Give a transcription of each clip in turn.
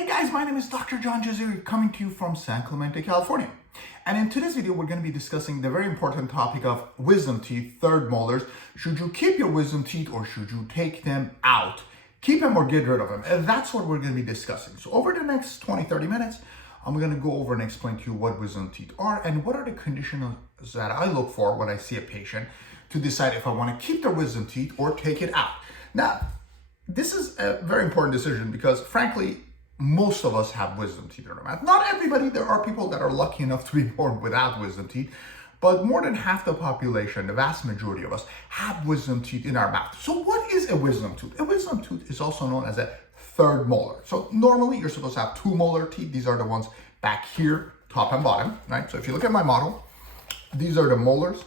Hey guys, my name is Dr. John Jaziri, coming to you from San Clemente, California. And in today's video, we're going to be discussing the very important topic of wisdom teeth, third molars. Should you keep your wisdom teeth or should you take them out? Keep them or get rid of them. And that's what we're going to be discussing. So over the next 20-30 minutes, I'm going to go over and explain to you what wisdom teeth are and what are the conditions that I look for when I see a patient to decide if I want to keep their wisdom teeth or take it out. Now, this is a very important decision because frankly, most of us have wisdom teeth in our mouth. Not everybody. There are people that are lucky enough to be born without wisdom teeth, but more than half the population, the vast majority of us, have wisdom teeth in our mouth. So what is a wisdom tooth? A wisdom tooth is also known as a third molar. So normally you're supposed to have two molar teeth. These are the ones back here, top and bottom, right? So if you look at my model, these are the molars,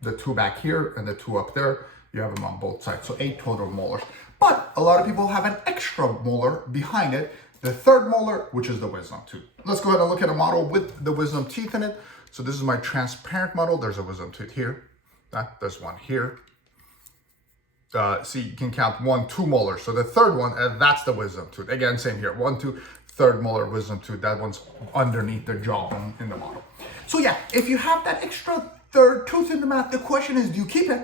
the two back here and the two up there. You have them on both sides. So 8 total molars. But a lot of people have an extra molar behind it, the third molar, which is the wisdom tooth. Let's go ahead and look at a model with the wisdom teeth in it. So this is my transparent model. There's a wisdom tooth here. There's one here. See, you can count 1, 2 molars. So the third one, that's the wisdom tooth. Again, same here. 1, 2, third molar wisdom tooth. That one's underneath the jawbone in the model. So yeah, if you have that extra third tooth in the mouth, the question is, do you keep it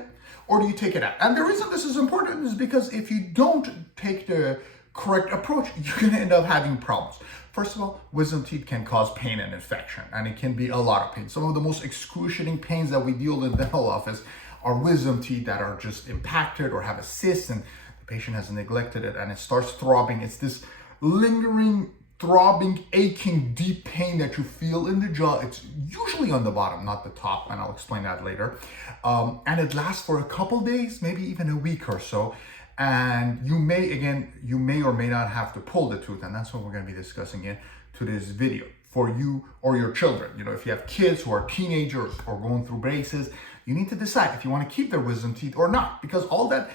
or do you take it out? And the reason this is important is because if you don't take the correct approach, you're going to end up having problems. First of all, wisdom teeth can cause pain and infection, and it can be a lot of pain. Some of the most excruciating pains that we deal in the dental office are wisdom teeth that are just impacted or have a cyst, and the patient has neglected it, and it starts throbbing. It's this lingering, throbbing, aching, deep pain that you feel in the jaw. It's usually on the bottom, not the top, and I'll explain that later. And it lasts for a couple days, maybe even a week or so. And you may or may not have to pull the tooth, and that's what we're going to be discussing in today's video for you or your children. You know, if you have kids who are teenagers or going through braces, you need to decide if you want to keep their wisdom teeth or not, because all that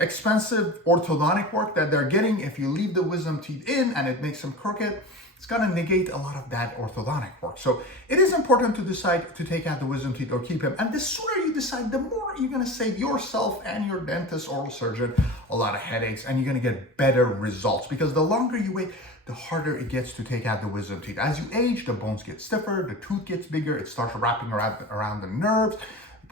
expensive orthodontic work that they're getting, if you leave the wisdom teeth in and it makes them crooked, it's going to negate a lot of that orthodontic work. So it is important to decide to take out the wisdom teeth or keep them. And the sooner you decide, the more you're going to save yourself and your dentist, oral surgeon, a lot of headaches, and you're going to get better results, because the longer you wait, the harder it gets to take out the wisdom teeth. As you age, the bones get stiffer, the tooth gets bigger, it starts wrapping around the nerves,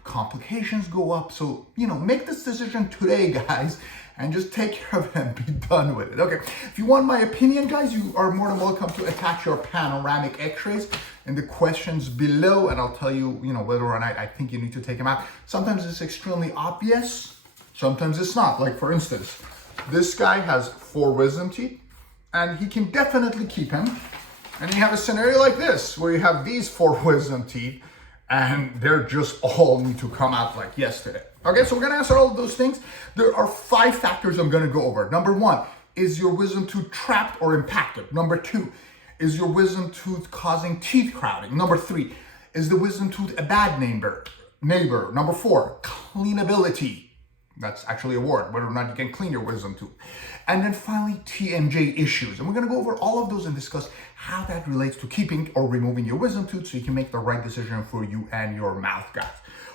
complications go up. So, you know, make this decision today, guys, and just take care of it and be done with it. Okay, if you want my opinion, guys, you are more than welcome to attach your panoramic x-rays in the questions below, and I'll tell you, you know, whether or not I think you need to take them out. Sometimes it's extremely obvious, sometimes it's not. Like, for instance, this guy has 4 wisdom teeth, and he can definitely keep him. And you have a scenario like this, where you have these 4 wisdom teeth, and they're just all need to come out like yesterday. Okay, so we're gonna answer all of those things. There are 5 factors I'm gonna go over. Number 1, is your wisdom tooth trapped or impacted? Number 2, is your wisdom tooth causing teeth crowding? Number 3, is the wisdom tooth a bad neighbor? Number 4, cleanability. That's actually a word, whether or not you can clean your wisdom tooth. And then finally, TMJ issues. And we're gonna go over all of those and discuss how that relates to keeping or removing your wisdom tooth so you can make the right decision for you and your mouth, guys.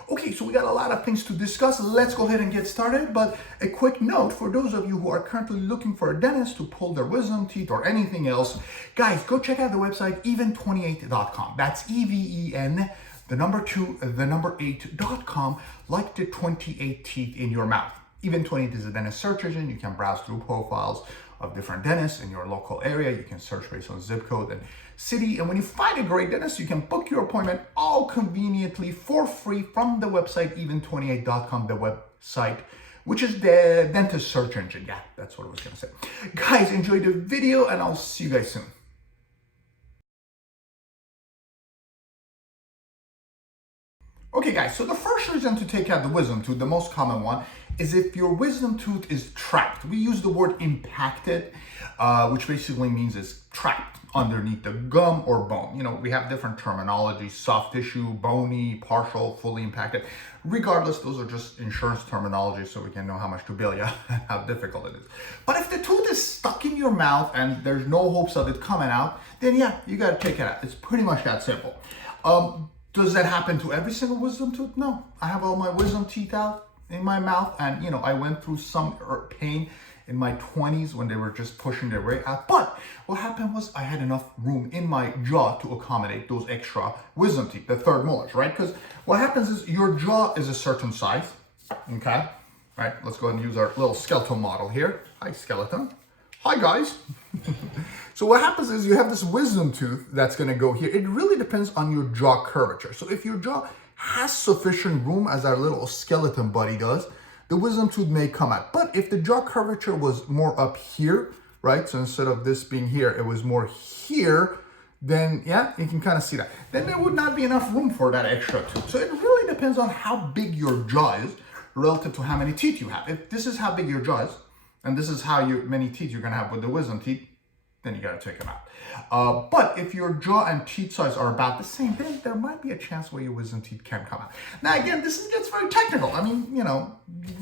Okay, so we got a lot of things to discuss. Let's go ahead and get started. But a quick note for those of you who are currently looking for a dentist to pull their wisdom teeth or anything else, guys, go check out the website even28.com. That's EVEN, the number 2, the number 8.com, like the 28 teeth in your mouth. Even 28 is a dentist search engine. You can browse through profiles of different dentists in your local area. You can search based on zip code and city. And when you find a great dentist, you can book your appointment all conveniently for free from the website even28.com, the website, which is the dentist search engine. Yeah, that's what I was gonna say. Guys, enjoy the video and I'll see you guys soon. Okay guys, so the first reason to take out the wisdom tooth, the most common one, is if your wisdom tooth is trapped. We use the word impacted, which basically means it's trapped underneath the gum or bone. You know, we have different terminology: soft tissue, bony, partial, fully impacted. Regardless, those are just insurance terminology so we can know how much to bill you and how difficult it is. But if the tooth is stuck in your mouth and there's no hopes of it coming out, then yeah, you gotta take it out. It's pretty much that simple. Does that happen to every single wisdom tooth? No. I have all my wisdom teeth out in my mouth, and you know, I went through some pain in my 20s when they were just pushing their way out. But what happened was I had enough room in my jaw to accommodate those extra wisdom teeth, the third molars, right? Because what happens is your jaw is a certain size, okay? Right, let's go ahead and use our little skeletal model here. Hi, skeleton. Hi, guys. So what happens is you have this wisdom tooth that's going to go here. It really depends on your jaw curvature. So if your jaw has sufficient room, as our little skeleton buddy does, the wisdom tooth may come out. But if the jaw curvature was more up here, right? So instead of this being here, it was more here, then yeah, you can kind of see that. Then there would not be enough room for that extra tooth. So it really depends on how big your jaw is relative to how many teeth you have. If this is how big your jaw is, and this is how many teeth you're gonna have with the wisdom teeth, then you gotta take them out. But if your jaw and teeth size are about the same, then there might be a chance where your wisdom teeth can come out. Now again, gets very technical. I mean, you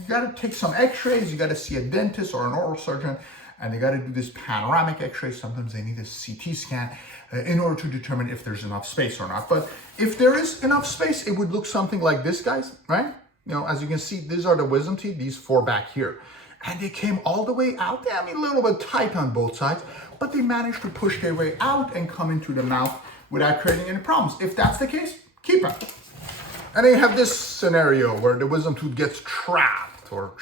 gotta take some x-rays, you gotta see a dentist or an oral surgeon, and they gotta do this panoramic x-ray. Sometimes they need a CT scan in order to determine if there's enough space or not. But if there is enough space, it would look something like this, guys, right? As you can see, these are the wisdom teeth, these four back here. And they came all the way out. I mean, a little bit tight on both sides, but they managed to push their way out and come into the mouth without creating any problems. If that's the case, keep them. And then you have this scenario where the wisdom tooth gets trapped. Well,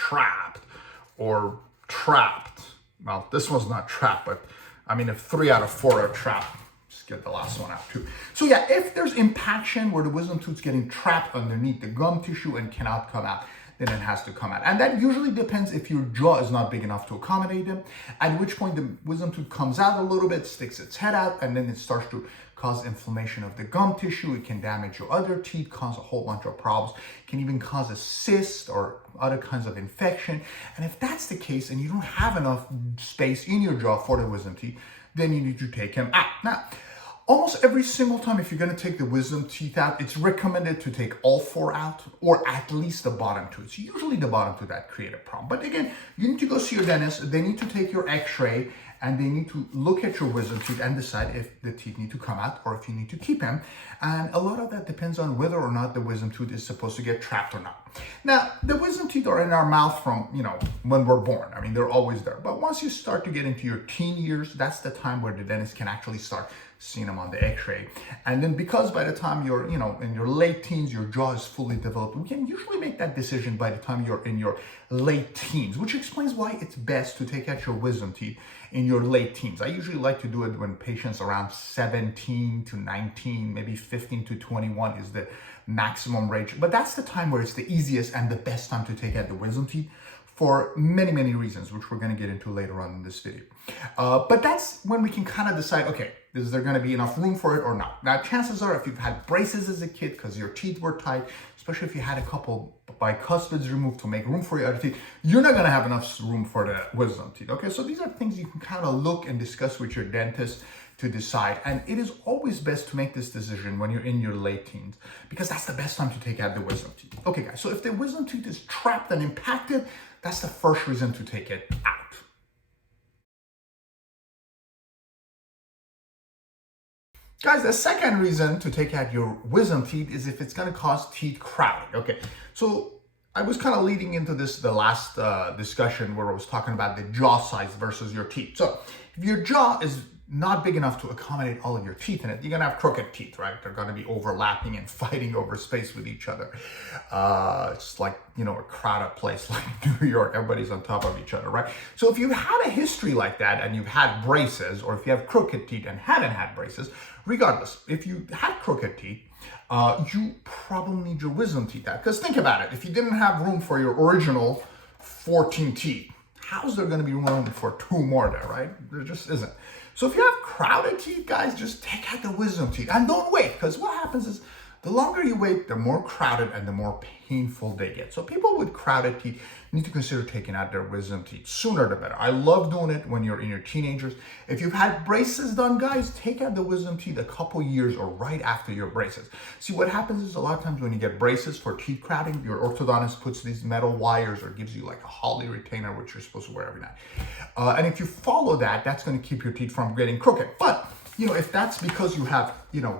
this one's not trapped, but I mean, if 3 out of 4 are trapped, just get the last one out too. So yeah, if there's impaction where the wisdom tooth's getting trapped underneath the gum tissue and cannot come out, then it has to come out. And that usually depends if your jaw is not big enough to accommodate them, at which point the wisdom tooth comes out a little bit, sticks its head out, and then it starts to cause inflammation of the gum tissue. It can damage your other teeth, cause a whole bunch of problems. It can even cause a cyst or other kinds of infection. And if that's the case and you don't have enough space in your jaw for the wisdom teeth, then you need to take them out. Now, almost every single time, if you're going to take the wisdom teeth out, it's recommended to take all 4 out, or at least the bottom 2. It's usually the bottom 2 that create a problem. But again, you need to go see your dentist. They need to take your x-ray, and they need to look at your wisdom teeth and decide if the teeth need to come out or if you need to keep them. And a lot of that depends on whether or not the wisdom tooth is supposed to get trapped or not. Now, the wisdom teeth are in our mouth from, when we're born. I mean, they're always there. But once you start to get into your teen years, that's the time where the dentist can actually start seeing them on the x-ray. And then because by the time you're, in your late teens, your jaw is fully developed, we can usually make that decision by the time you're in your late teens, which explains why it's best to take out your wisdom teeth in your late teens. I usually like to do it when patients around 17 to 19, maybe 15 to 21 is the maximum range. But that's the time where it's the easiest and the best time to take out the wisdom teeth for many, many reasons, which we're going to get into later on in this video. But that's when we can kind of decide, okay, is there going to be enough room for it or not? Now, chances are if you've had braces as a kid because your teeth were tight, especially if you had a couple bicuspids removed to make room for your other teeth, you're not going to have enough room for the wisdom teeth. Okay, so these are things you can kind of look and discuss with your dentist to decide. And it is always best to make this decision when you're in your late teens, because that's the best time to take out the wisdom teeth. Okay, guys, so if the wisdom tooth is trapped and impacted, that's the first reason to take it out. Guys, the second reason to take out your wisdom teeth is if it's going to cause teeth crowding. Okay, so I was kind of leading into the last discussion where I was talking about the jaw size versus your teeth. So if your jaw is not big enough to accommodate all of your teeth in it, you're gonna have crooked teeth, right? They're gonna be overlapping and fighting over space with each other. It's like, a crowded place like New York, everybody's on top of each other, right? So if you've had a history like that and you've had braces, or if you have crooked teeth and haven't had braces, regardless, if you had crooked teeth, you probably need your wisdom teeth out. Because think about it, if you didn't have room for your original 14 teeth, how's there gonna be room for 2 more there, right? There just isn't. So if you have crowded teeth, guys, just take out the wisdom teeth and don't wait, because what happens is the longer you wait, the more crowded and the more painful they get. So people with crowded teeth need to consider taking out their wisdom teeth. Sooner the better. I love doing it when you're in your teenagers. If you've had braces done, guys, take out the wisdom teeth a couple years or right after your braces. See, what happens is a lot of times when you get braces for teeth crowding, your orthodontist puts these metal wires or gives you like a holly retainer, which you're supposed to wear every night. And if you follow that, that's going to keep your teeth from getting crooked. But if that's because you have,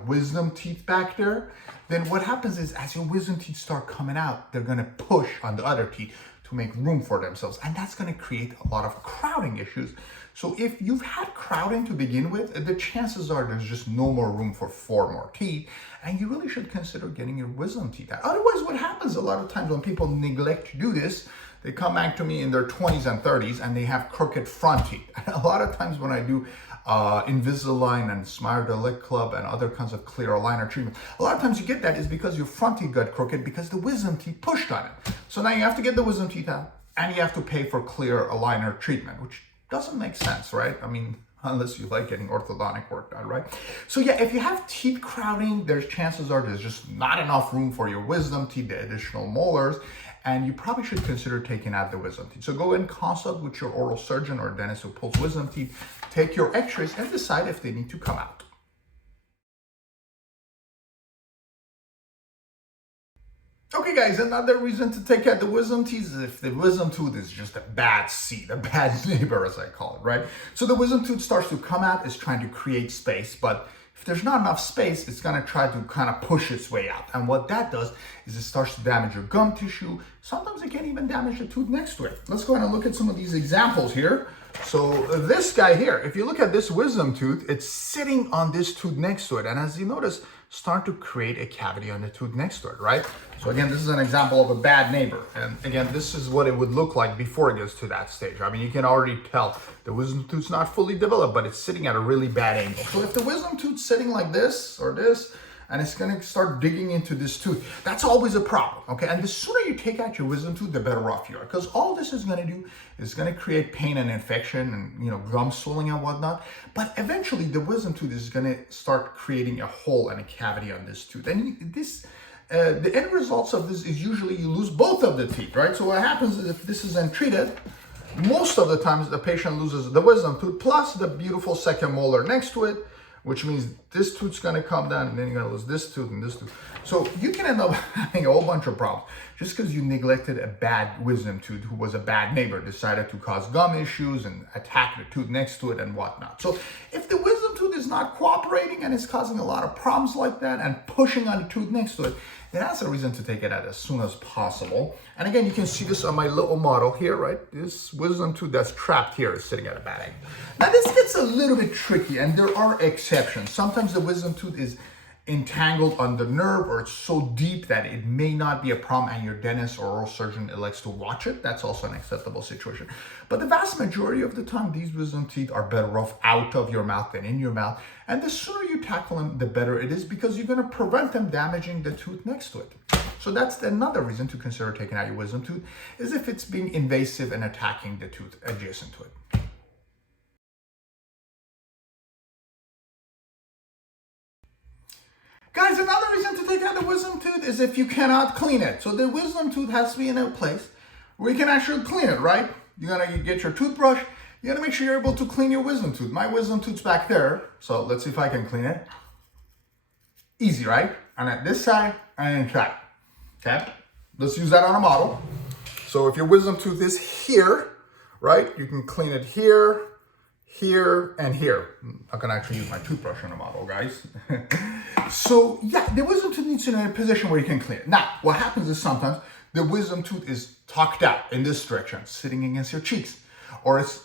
wisdom teeth back there, then what happens is as your wisdom teeth start coming out, they're going to push on the other teeth to make room for themselves. And that's going to create a lot of crowding issues. So if you've had crowding to begin with, the chances are there's just no more room for 4 more teeth, and you really should consider getting your wisdom teeth out. Otherwise, what happens a lot of times when people neglect to do this, they come back to me in their 20s and 30s and they have crooked front teeth. And a lot of times when I do Invisalign and Smile the Lip Club and other kinds of clear aligner treatment, a lot of times you get that is because your front teeth got crooked because the wisdom teeth pushed on it. So now you have to get the wisdom teeth out and you have to pay for clear aligner treatment, which doesn't make sense, right? I mean, unless you like getting orthodontic work done, right? So yeah, if you have teeth crowding, there's chances are there's just not enough room for your wisdom teeth, the additional molars, and you probably should consider taking out the wisdom teeth. So go and consult with your oral surgeon or dentist who pulls wisdom teeth, take your x-rays and decide if they need to come out. Okay guys, another reason to take out the wisdom teeth is if the wisdom tooth is just a bad seed, a bad neighbor as I call it, right? So the wisdom tooth starts to come out, it's trying to create space, but if there's not enough space, it's gonna try to kind of push its way out. And what that does is it starts to damage your gum tissue. Sometimes it can even damage the tooth next to it. Let's go ahead and look at some of these examples here. So this guy here, if you look at this wisdom tooth, it's sitting on this tooth next to it. And as you notice, start to create a cavity on the tooth next to it, right? So again, this is an example of a bad neighbor. And again, this is what it would look like before it gets to that stage. I mean, you can already tell the wisdom tooth's not fully developed, but it's sitting at a really bad angle. So if the wisdom tooth's sitting like this or this, and it's gonna start digging into this tooth, that's always a problem, okay? And the sooner you take out your wisdom tooth, the better off you are, because all this is gonna do is gonna create pain and infection and gum swelling and whatnot. But eventually the wisdom tooth is gonna start creating a hole and a cavity on this tooth. And this, the end results of this is usually you lose both of the teeth, right? So what happens is if this is untreated, most of the times the patient loses the wisdom tooth plus the beautiful second molar next to it, which means this tooth's gonna come down and then you're gonna lose this tooth and this tooth. So you can end up having a whole bunch of problems just because you neglected a bad wisdom tooth who was a bad neighbor, decided to cause gum issues and attack the tooth next to it and whatnot. So if the wisdom tooth is not cooperating and is causing a lot of problems like that and pushing on the tooth next to it, then that's a reason to take it out as soon as possible. And again, you can see this on my little model here, right? This wisdom tooth that's trapped here is sitting at a bad angle. Now this gets a little bit tricky and there are exceptions. Sometimes the wisdom tooth is entangled on the nerve or it's so deep that it may not be a problem and your dentist or oral surgeon elects to watch it. That's also an acceptable situation. But the vast majority of the time, these wisdom teeth are better off out of your mouth than in your mouth. And the sooner you tackle them, the better it is because you're gonna prevent them damaging the tooth next to it. So that's another reason to consider taking out your wisdom tooth is if it's being invasive and attacking the tooth adjacent to it. Guys, another reason to take out the wisdom tooth is if you cannot clean it. So the wisdom tooth has to be in a place where you can actually clean it, right? You're gonna get your toothbrush, you gotta make sure you're able to clean your wisdom tooth. My wisdom tooth's back there, so let's see if I can clean it. Easy, right? And at this side, and then try. Okay? Let's use that on a model. So if your wisdom tooth is here, right? You can clean it here, here, and here. I can actually use my toothbrush on a model, guys. So yeah, the wisdom tooth needs to be in a position where you can clean it. Now, what happens is sometimes the wisdom tooth is tucked out in this direction, sitting against your cheeks, or it's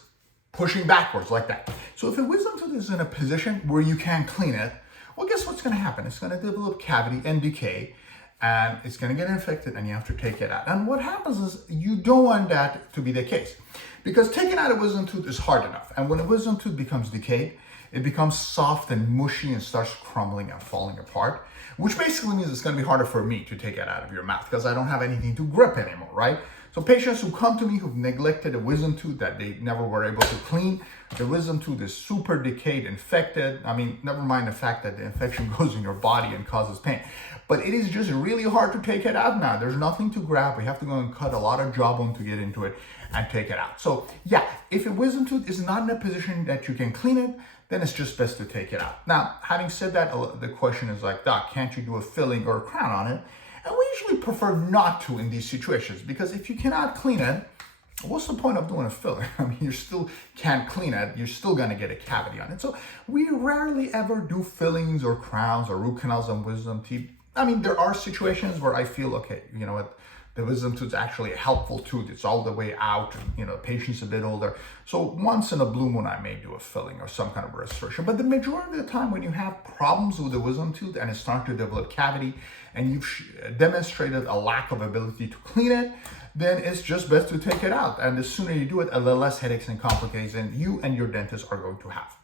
pushing backwards like that. So if a wisdom tooth is in a position where you can clean it, well, guess what's gonna happen? It's gonna develop cavity and decay, and it's gonna get infected and you have to take it out. And what happens is you don't want that to be the case because taking out a wisdom tooth is hard enough. And when a wisdom tooth becomes decayed, it becomes soft and mushy and starts crumbling and falling apart, which basically means it's gonna be harder for me to take it out of your mouth because I don't have anything to grip anymore, right? So patients who come to me who've neglected a wisdom tooth that they never were able to clean, the wisdom tooth is super decayed, infected. I mean, never mind the fact that the infection goes in your body and causes pain. But it is just really hard to take it out now. There's nothing to grab. We have to go and cut a lot of jawbone to get into it and take it out. So yeah, if a wisdom tooth is not in a position that you can clean it, then it's just best to take it out. Now, having said that, the question is like, Doc, can't you do a filling or a crown on it? And we usually prefer not to in these situations because if you cannot clean it, what's the point of doing a filler? I mean, you still can't clean it. You're still gonna get a cavity on it. So we rarely ever do fillings or crowns or root canals on wisdom teeth. I mean, there are situations where I feel, okay, you know what, The wisdom tooth is actually a helpful tooth. It's all the way out, and, the patient's a bit older. So once in a blue moon, I may do a filling or some kind of restoration. But the majority of the time when you have problems with the wisdom tooth and it's starting to develop cavity and you've demonstrated a lack of ability to clean it, then it's just best to take it out. And the sooner you do it, the less headaches and complications you and your dentist are going to have.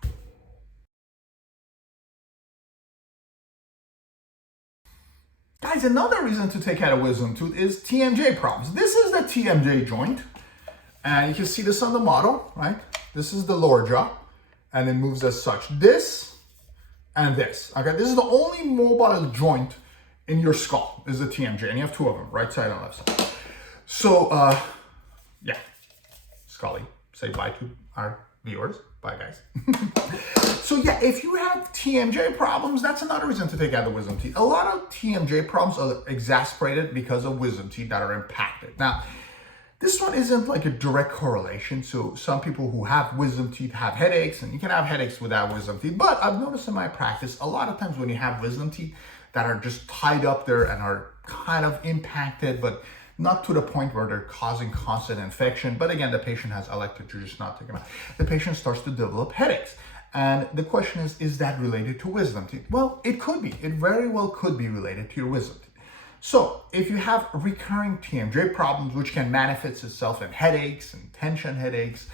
Guys, another reason to take out a wisdom tooth is TMJ problems. This is the TMJ joint, and you can see this on the model, right? This is the lower jaw, and it moves as such. This and this, okay? This is the only mobile joint in your skull, is the TMJ, and you have two of them, right side and left side. So, yeah, Scully, say bye to our viewers. Bye, guys. So yeah, if you have TMJ problems, that's another reason to take out the wisdom teeth. A lot of TMJ problems are exacerbated because of wisdom teeth that are impacted. Now, this one isn't like a direct correlation. So some people who have wisdom teeth have headaches, and you can have headaches without wisdom teeth. But I've noticed in my practice, a lot of times when you have wisdom teeth that are just tied up there and are kind of impacted, but not to the point where they're causing constant infection. But again, the patient has elected to just not take them out. The patient starts to develop headaches. And the question is that related to wisdom teeth? Well, it could be. It very well could be related to your wisdom teeth. So if you have recurring TMJ problems, which can manifest itself in headaches and tension headaches,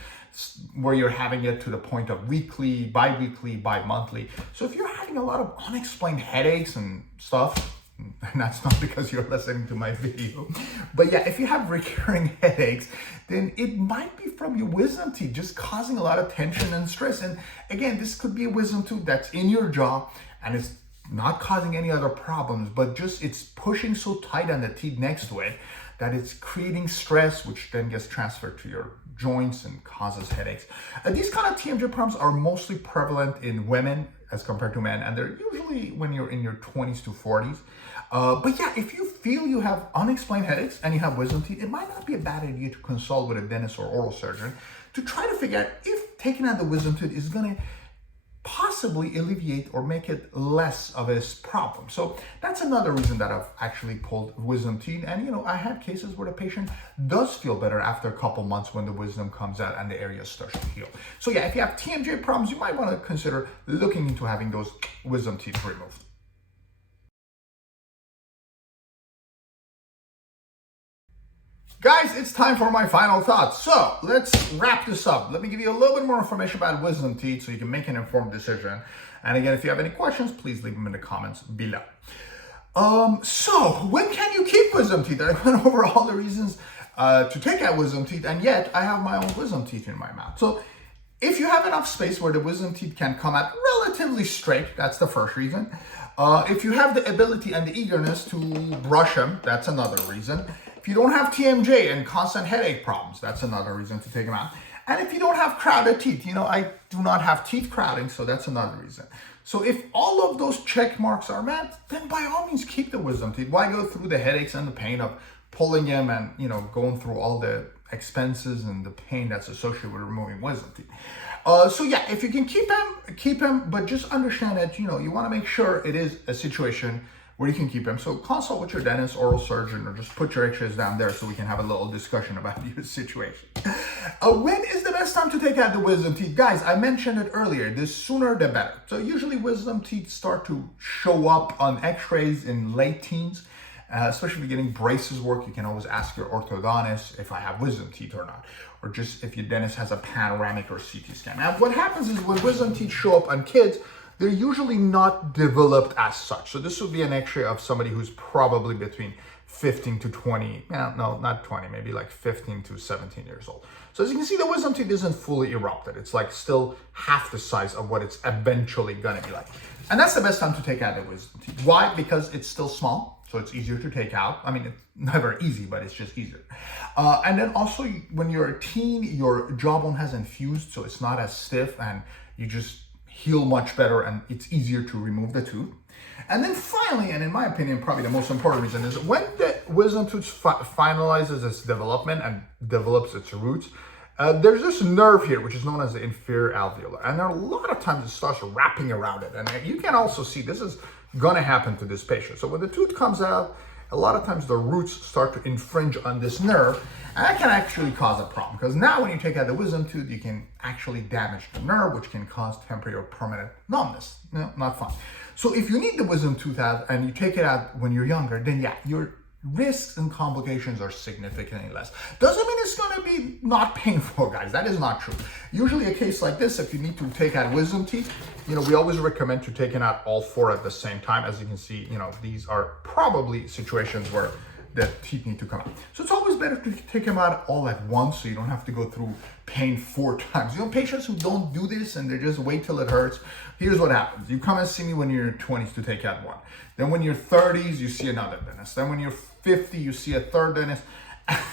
where you're having it to the point of weekly, bi-weekly, bi-monthly. So if you're having a lot of unexplained headaches and stuff, and that's not because you're listening to my video, but yeah, if you have recurring headaches, then it might be from your wisdom teeth just causing a lot of tension and stress. And again, this could be a wisdom tooth that's in your jaw and it's not causing any other problems, but just it's pushing so tight on the teeth next to it that it's creating stress, which then gets transferred to your joints and causes headaches. These kind of TMJ problems are mostly prevalent in women as compared to men, and they're usually when you're in your 20s to 40s. But yeah, if you feel you have unexplained headaches and you have wisdom teeth, it might not be a bad idea to consult with a dentist or oral surgeon to try to figure out if taking out the wisdom tooth is going to possibly alleviate or make it less of a problem. So that's another reason that I've actually pulled wisdom teeth. And I had cases where the patient does feel better after a couple months when the wisdom comes out and the area starts to heal. So yeah, if you have TMJ problems, you might want to consider looking into having those wisdom teeth removed. Guys, it's time for my final thoughts. So let's wrap this up. Let me give you a little bit more information about wisdom teeth so you can make an informed decision. And again, if you have any questions, please leave them in the comments below. So when can you keep wisdom teeth? I went over all the reasons to take out wisdom teeth, and yet I have my own wisdom teeth in my mouth. So if you have enough space where the wisdom teeth can come out relatively straight, that's the first reason. If you have the ability and the eagerness to brush them, that's another reason. If you don't have TMJ and constant headache problems, that's another reason to take them out. And if you don't have crowded teeth, I do not have teeth crowding, so that's another reason. So if all of those check marks are met, then by all means keep the wisdom teeth. Why go through the headaches and the pain of pulling them and going through all the expenses and the pain that's associated with removing wisdom teeth? So yeah, if you can keep them, but just understand that you want to make sure it is a situation where you can keep them. So consult with your dentist, oral surgeon, or just put your x-rays down there so we can have a little discussion about your situation. When is the best time to take out the wisdom teeth? Guys, I mentioned it earlier, the sooner the better. So usually wisdom teeth start to show up on x-rays in late teens. Especially if you're getting braces work, you can always ask your orthodontist if I have wisdom teeth or not. Or just if your dentist has a panoramic or CT scan. Now, what happens is when wisdom teeth show up on kids, they're usually not developed as such. So this would be an x-ray of somebody who's probably between 15 to 20, no, not 20, maybe like 15 to 17 years old. So as you can see, the wisdom teeth isn't fully erupted. It's like still half the size of what it's eventually gonna be like. And that's the best time to take out the wisdom teeth. Why? Because it's still small, so it's easier to take out. I mean, it's never easy, but it's just easier. And then also when you're a teen, your jawbone hasn't fused, so it's not as stiff and you just heal much better and it's easier to remove the tooth. And then finally, and in my opinion, probably the most important reason is when the wisdom tooth finalizes its development and develops its roots, there's this nerve here, which is known as the inferior alveolar. And there are a lot of times it starts wrapping around it. And you can also see this is gonna happen to this patient. So when the tooth comes out, a lot of times the roots start to infringe on this nerve, and that can actually cause a problem, because now when you take out the wisdom tooth, you can actually damage the nerve, which can cause temporary or permanent numbness. No, not fun. So if you need the wisdom tooth out and you take it out when you're younger, then yeah, your risks and complications are significantly less. Doesn't mean it's going to be not painful, guys. That is not true. Usually a case like this, if you need to take out wisdom teeth, we always recommend to taking out all four at the same time. As you can see, these are probably situations where the teeth need to come out. So it's always better to take them out all at once, so you don't have to go through pain 4 times. Patients who don't do this and they just wait till it hurts, here's what happens. You come and see me when you're in your 20s to take out one. Then when you're 30s, you see another dentist. Then when you're 50, you see a third dentist.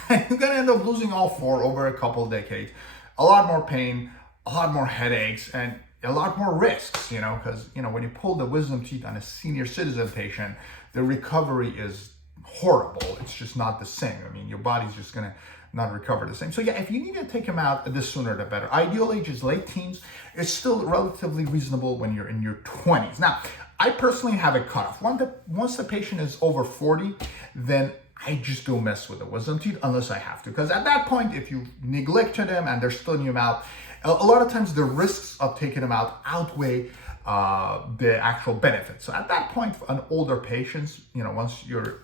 And you're gonna end up losing all 4 over a couple of decades. A lot more pain, a lot more headaches, and a lot more risks, because, when you pull the wisdom teeth on a senior citizen patient, the recovery is horrible. It's just not the same. Your body's just gonna not recover the same. So yeah, if you need to take them out, the sooner the better. Ideal age is late teens. It's still relatively reasonable when you're in your 20s. Now, I personally have a cutoff. Once the patient is over 40, then I just don't mess with the wisdom teeth unless I have to. Because at that point, if you neglected them and they're still in your mouth, a lot of times the risks of taking them out outweigh the actual benefits. So at that point, on older patients, once you're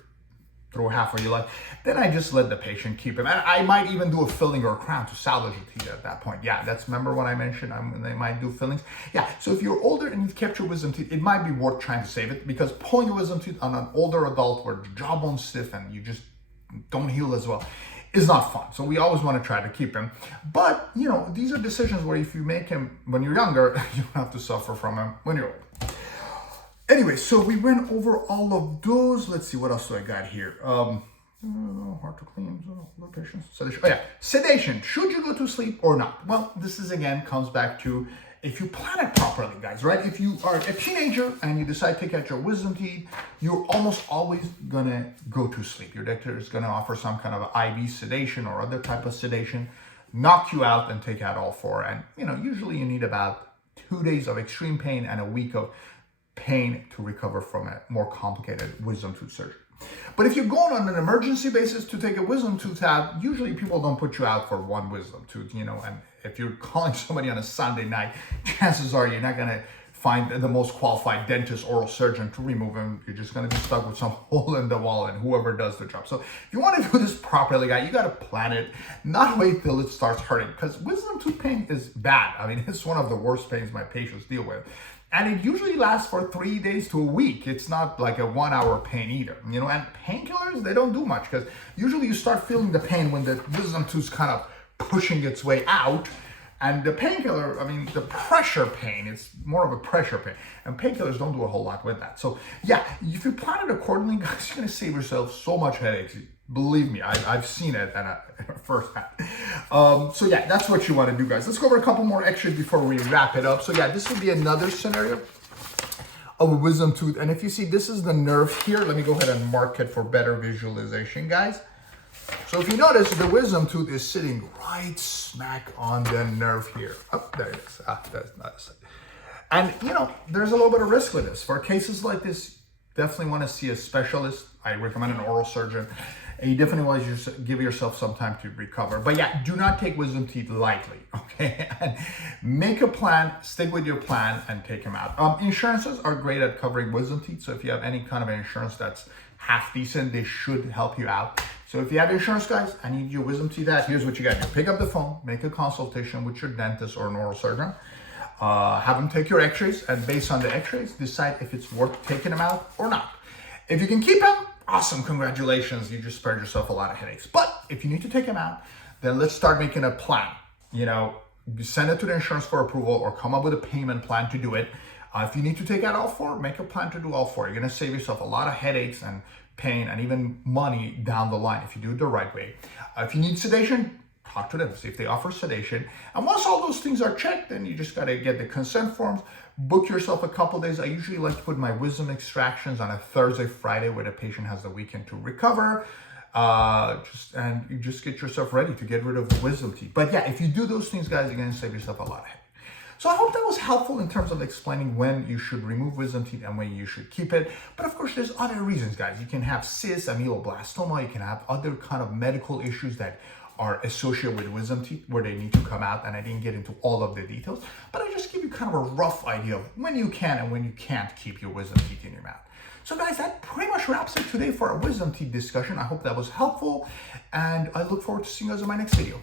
through half of your life, then I just let the patient keep them. And I might even do a filling or a crown to salvage the teeth at that point. Yeah, remember when I mentioned they might do fillings? Yeah, so if you're older and you've kept your wisdom teeth, it might be worth trying to save it, because pulling a wisdom tooth on an older adult where the jawbone's stiff and you just don't heal as well is not fun. So we always want to try to keep them. But, these are decisions where if you make them when you're younger, you don't have to suffer from them when you're old. Anyway, so we went over all of those. Let's see, what else do I got here? Hard to clean, low patience, sedation. Oh yeah, sedation. Should you go to sleep or not? Well, this is again comes back to if you plan it properly, guys, right? If you are a teenager and you decide to take out your wisdom teeth, you're almost always gonna go to sleep. Your doctor is gonna offer some kind of IV sedation or other type of sedation, knock you out and take out all 4. And usually you need about 2 days of extreme pain and a week of pain to recover from a more complicated wisdom tooth surgery. But if you're going on an emergency basis to take a wisdom tooth out, usually people don't put you out for one wisdom tooth, and if you're calling somebody on a Sunday night, chances are you're not gonna find the most qualified dentist, oral surgeon to remove them. You're just gonna be stuck with some hole in the wall and whoever does the job. So if you wanna do this properly, guys, you gotta plan it, not wait till it starts hurting, because wisdom tooth pain is bad. It's one of the worst pains my patients deal with. And it usually lasts for 3 days to a week. It's not like a 1-hour pain either. And painkillers, they don't do much, because usually you start feeling the pain when the wisdom tooth's kind of pushing its way out. And the painkiller, the pressure pain, it's more of a pressure pain. And painkillers don't do a whole lot with that. So yeah, if you plan it accordingly, guys, you're gonna save yourself so much headaches. Believe me, I've seen it firsthand. So yeah, that's what you want to do, guys. Let's go over a couple more extras before we wrap it up. So yeah, this would be another scenario of a wisdom tooth. And if you see, this is the nerve here. Let me go ahead and mark it for better visualization, guys. So if you notice, the wisdom tooth is sitting right smack on the nerve here. Oh, there it is. That's not a side. And there's a little bit of risk with this. For cases like this, definitely want to see a specialist. I recommend an oral surgeon. And you definitely want to give yourself some time to recover. But yeah, do not take wisdom teeth lightly, okay? And make a plan, stick with your plan, and take them out. Insurances are great at covering wisdom teeth. So if you have any kind of insurance that's half decent, they should help you out. So if you have insurance, guys, I need your wisdom teeth out. Here's what you got to do. Pick up the phone, make a consultation with your dentist or an oral surgeon. Have them take your x-rays, and based on the x-rays, decide if it's worth taking them out or not. If you can keep them, awesome, congratulations, you just spared yourself a lot of headaches. But if you need to take them out, then let's start making a plan. Send it to the insurance for approval or come up with a payment plan to do it. If you need to take out all 4, make a plan to do all 4. You're gonna save yourself a lot of headaches and pain and even money down the line if you do it the right way. If you need sedation, talk to them, see if they offer sedation. And once all those things are checked, then you just gotta get the consent forms, book yourself a couple days. I usually like to put my wisdom extractions on a Thursday, Friday, where the patient has the weekend to recover. And you just get yourself ready to get rid of the wisdom teeth. But yeah, if you do those things, guys, you're gonna save yourself a lot of headache. So I hope that was helpful in terms of explaining when you should remove wisdom teeth and when you should keep it. But of course, there's other reasons, guys. You can have cysts, ameloblastoma, you can have other kind of medical issues that are associated with wisdom teeth where they need to come out, and I didn't get into all of the details, but I just give you kind of a rough idea of when you can and when you can't keep your wisdom teeth in your mouth. So guys, that pretty much wraps it today for our wisdom teeth discussion. I hope that was helpful, and I look forward to seeing you guys in my next video.